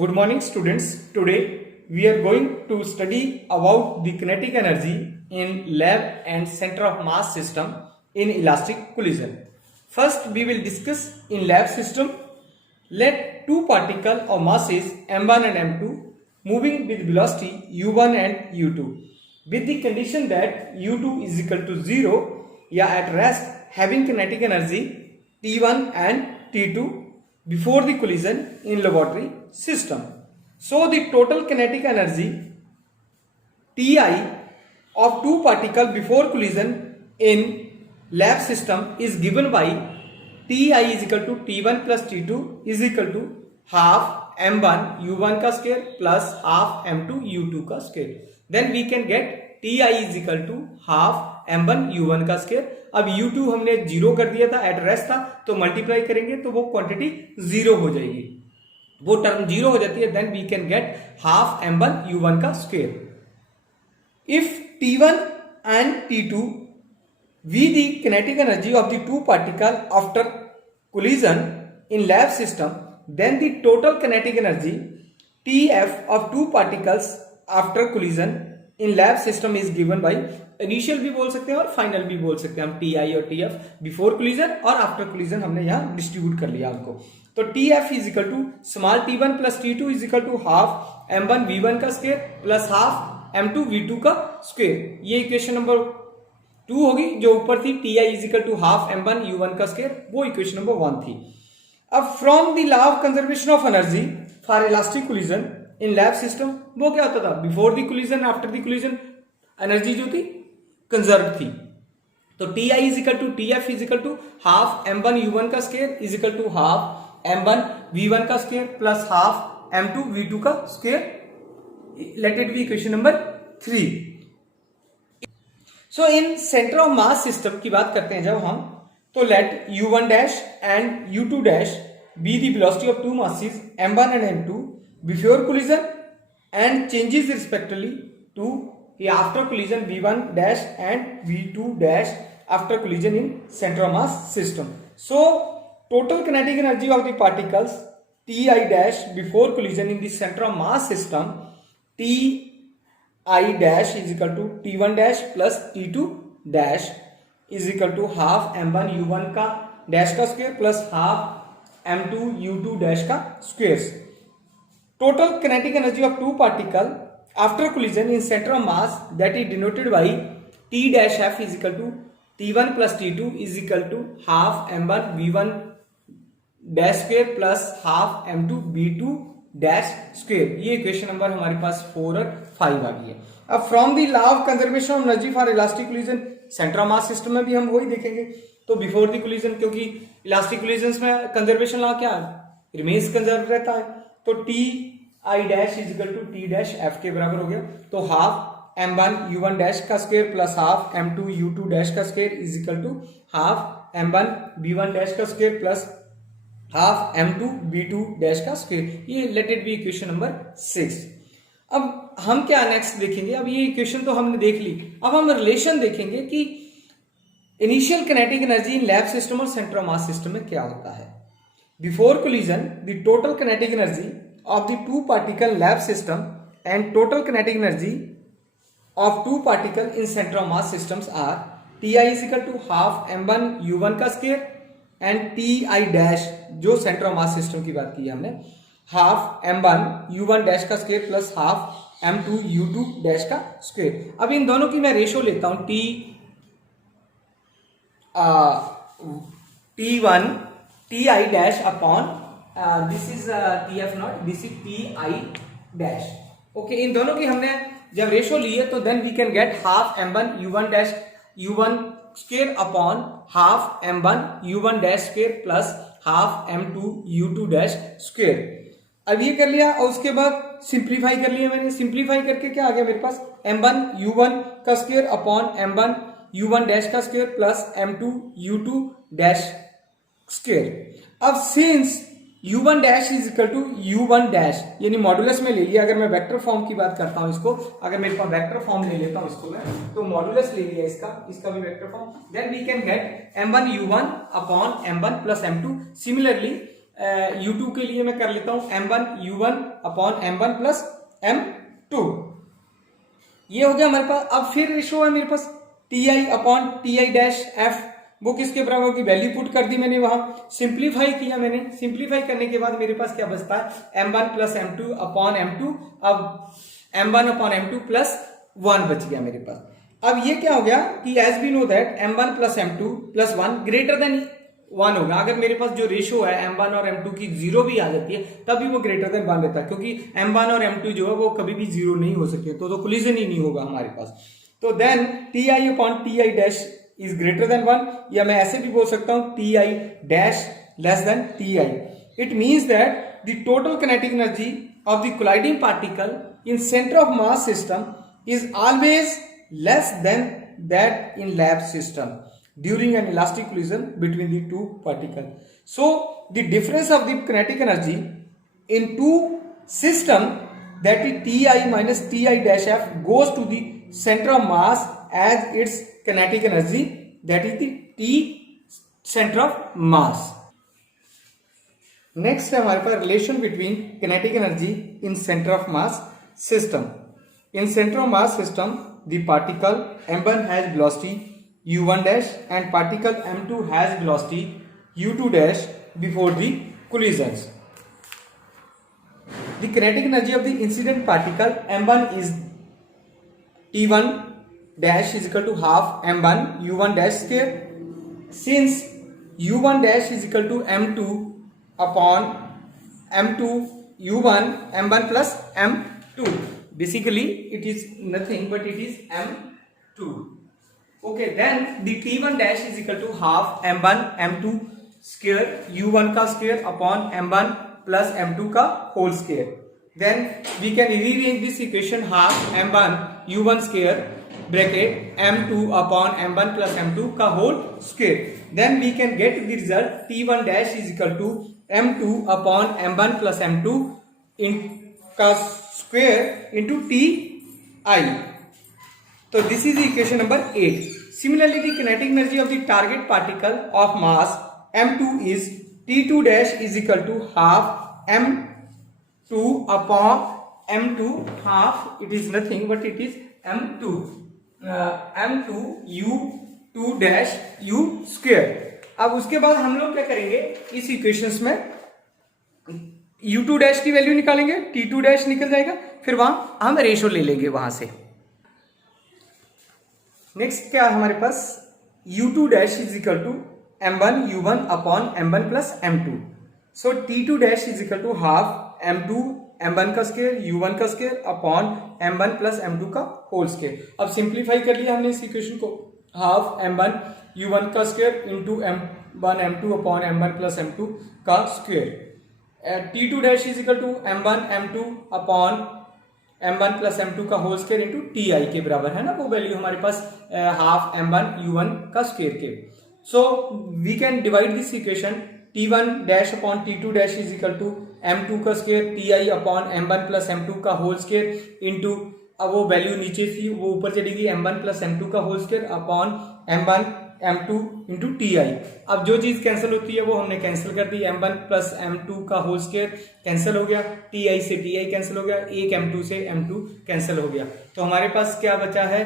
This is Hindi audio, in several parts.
Good morning students. Today we are going to study about the kinetic energy in lab and center of mass system in elastic collision. First we will discuss in lab system. Let two particles of masses m1 and m2 moving with velocity u1 and u2 with the condition that u2 is equal to 0 या at rest having kinetic energy T1 and T2 before the collision in laboratory system. So the total kinetic energy Ti of two particles before collision in lab system is given by Ti is equal to T1 plus T2 is equal to half m1 u1 का square plus half m2 u2 का square. Then we can get Ti is equal to half m1 u1 का square. अब u2 हमने जीरो कर दिया था, एट रेस्ट था, तो मल्टीप्लाई करेंगे तो वो क्वांटिटी जीरो हो जाएगी, वो टर्म जीरो हो जाती है. Then we can get half m1 u1 का square. If t1 and t2 we the kinetic energy of the two particles after collision in lab system, then the total kinetic energy tf of two particles after collision in lab system is given by, initial भी बोल सकते हैं और फाइनल भी बोल सकते हैं हम, टी आई और टी एफ बिफोर कोलिजन और आफ्टर कोलिजन हमने यहाँ डिस्ट्रीब्यूट कर लिया उनको. तो T F is equal to small T one plus T two is equal to half M one V one का square plus half M two V two का स्क्वायर. ये इक्वेशन नंबर 2 होगी. जो ऊपर थी T I is equal to half M one you one का स्क्वायर, वो इक्वेशन नंबर 1 थी. अब from the law of conservation of energy for elastic collision in lab system, वो क्या होता था before the collision after the collision energy जो थी कंजर्व थी. तो T I is equal to T F is equal to half M one you one का square is equal to half M one V one का square plus half M two V two का square. Let it be equation number 3. So in centre of mass system की बात करते हैं जब हम, तो let u one dash and u two dash be the velocity of two masses m one and m two before collision and changes respectively to after collision v1 dash and v2 dash after collision in center of mass system. So total kinetic energy of the particles Ti dash before collision in the center of mass system Ti dash is equal to T1 dash plus T2 dash is equal to half m1 u1 का dash का square plus half m2 u2 dash का squares. Total kinetic energy of two particles after collision in center of mass that is denoted by T dash F is equal to T1 plus T2 is equal to half m1 v1 dash square plus half m2 v2 dash square. ये इक्वेशन नंबर हमारे पास 4 और 5 आ गई है. अब from the law of conservation of energy for elastic collision centre of mass system में भी हम वही देखेंगे. तो बिफोर द कोलिजन, क्योंकि इलास्टिक कोलिजन में कंजर्वेशन लॉ क्या रिमेन्स कंजर्व रहता है, तो T I dash is equal to T dash f के बराबर हो गया. तो half M one you one dash का square plus half M two U two dash का square is equal to half M one B one dash का square plus half M two B two dash का स्क्वायर. ये let it be equation number 6. अब हम क्या नेक्स्ट देखेंगे, अब ये इक्वेशन तो हमने देख ली, अब हम रिलेशन देखेंगे कि initial kinetic energy in lab system और सेंटर ऑफ मास सिस्टम में क्या होता है. Before collision the total kinetic energy of the two particle lab system and total kinetic energy of two particle in center of mass systems are Ti is equal to half m1 u1 का स्क्वायर and Ti dash जो सेंटर ऑफ मास सिस्टम की बात की है हमने, हाफ m1 u1 डैश का square plus half m2 u2 dash का स्क्वायर. अब इन दोनों की मैं रेशियो लेता हूं, T1 Ti dash upon this is T F not, this is T I dash. Okay, इन दोनों की हमने जब रेशियो लिए तो then we can get half M one you one dash U one square upon half M one you one dash square plus half M two U two dash square. अब ये कर लिया और उसके बाद सिंप्लीफाई कर लिया मैंने. सिंप्लीफाई करके क्या आ गया मेरे पास, एम वन यू वन का square upon M one you one dash का square plus M two U two dash square. अब since u1 dash is equal to u1 dash यानी मॉडुलस में ले लिया. अगर मैं वेक्टर फॉर्म की बात करता हूं इसको, अगर मेरे पास वेक्टर फॉर्म ले लेता हूं इसको मैं, तो मॉडुलस ले लिया इसका भी vector form, then we can get m1 u1 upon m1 plus m2. Similarly U2 के लिए मैं कर लेता हूं m1 U1 upon m1 plus m2, ये हो गया हमारे पास। अब फिर रेशो है मेरे पास Ti upon Ti dash F, वो किसके बराबर होगी, वैल्यू पुट कर दी मैंने, वहां सिंप्लीफाई किया मैंने, सिंप्लीफाई करने के बाद मेरे पास क्या बचता है m1 plus m2 upon m2, अब m1 अपॉन m2 प्लस 1 बच गया मेरे पास। अब ये क्या हो गया कि as we know that m1 plus m2 plus 1 greater than 1 होगा। अगर मेरे पास जो रेशो है m1 और m2 की 0 भी आ जाती है तब भी वो ग्रेटर देन 1 रहता है, क्योंकि m1 और m2 जो है वो कभी भी 0 नहीं हो सकते, तो कोलिजन ही नहीं होगा हमारे पास। तो then Ti upon Ti dash is greater than 1, या मैं ऐसे भी बोल सकता हूं Ti dash less than Ti। It means that the total kinetic energy of the colliding particle in centre of mass system is always less than that in lab system during an elastic collision between the two particles. So the difference of the kinetic energy in two system, that is Ti minus Ti dash F, goes to the center of mass as its kinetic energy, that is the T center of mass. Next है हमारे पास relation between kinetic energy in center of mass system. In center of mass system, the particle m1 has velocity u1 dash and particle m2 has velocity u2 dash before the collisions. The kinetic energy of the incident particle m1 is t1 dash is equal to half m1 u1 dash square. Since u1 dash is equal to m2 upon m2 u1 m1 plus m2, basically it is nothing but it is m2. Okay, then the T1 dash is equal to half m1 m2 square u1 का square upon m1 plus m2 का whole square. Then we can rearrange this equation half m1 u1 square bracket m2 upon m1 plus m2 का whole square. Then we can get the result T1 dash is equal to m2 upon m1 plus m2 in का square into Ti. So this is the equation number 8. Similarly, the kinetic energy of the target particle of mass m2 is T2 dash is equal to half m2 upon m2 half, it is nothing but it is m2 m2 u2 dash u square. अब उसके बाद हम लोग क्या करेंगे, इस इक्वेशंस में u2 डैश की वैल्यू निकालेंगे, t2 डैश निकल जाएगा, फिर वहां हम रेशो ले लेंगे वहां से। नेक्स्ट क्या है हमारे पास, u2 dash is equal to m1 u1 upon m1 plus m2. So t2 dash is equal to half m2 m1 का स्क्वायर u1 का square upon m1 plus m2 का होल स्क्वायर। अब सिंप्लीफाई कर लिया हमने इस इक्वेशन को, हाफ m1 u1 का square into m1 m2 upon m1 plus m2 का square. t2 dash is equal to m1 m2 upon m1 plus m2 का होल स्क्वायर इंटू Ti के बराबर है ना, वो वैल्यू हमारे पास हाफ m1 u1 का स्क्वायर के। So we can divide this equation T1 dash upon T2 dash is equal to m2 का square Ti upon m1 plus m2 का होल स्क्वायर इंटू, अब वो वैल्यू नीचे थी वो ऊपर चलेगी, m1 प्लस m2 का whole square upon m1 m2 into Ti। अब जो चीज कैंसिल होती है वो हमने कैंसिल कर दी, m1 प्लस m2 का होल स्क्वायर कैंसिल हो गया, Ti से Ti कैंसिल हो गया, एक m2 से m2 कैंसिल हो गया, तो हमारे पास क्या बचा है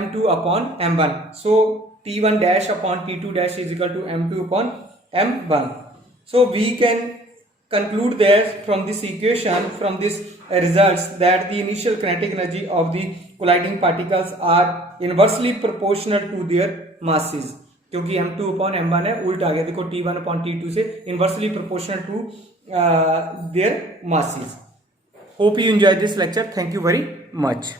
m2 upon m1. So T1 dash upon T2 dash is equal to m2 upon m1. So we can conclude that from this equation, from this results, that the initial kinetic energy of the colliding particles are inversely proportional to their masses. क्योंकि m2 upon m1 है, उल्टा आ गया, देखो t1 upon t2 से inversely proportional to their masses. Hope you enjoyed this lecture. Thank you very much.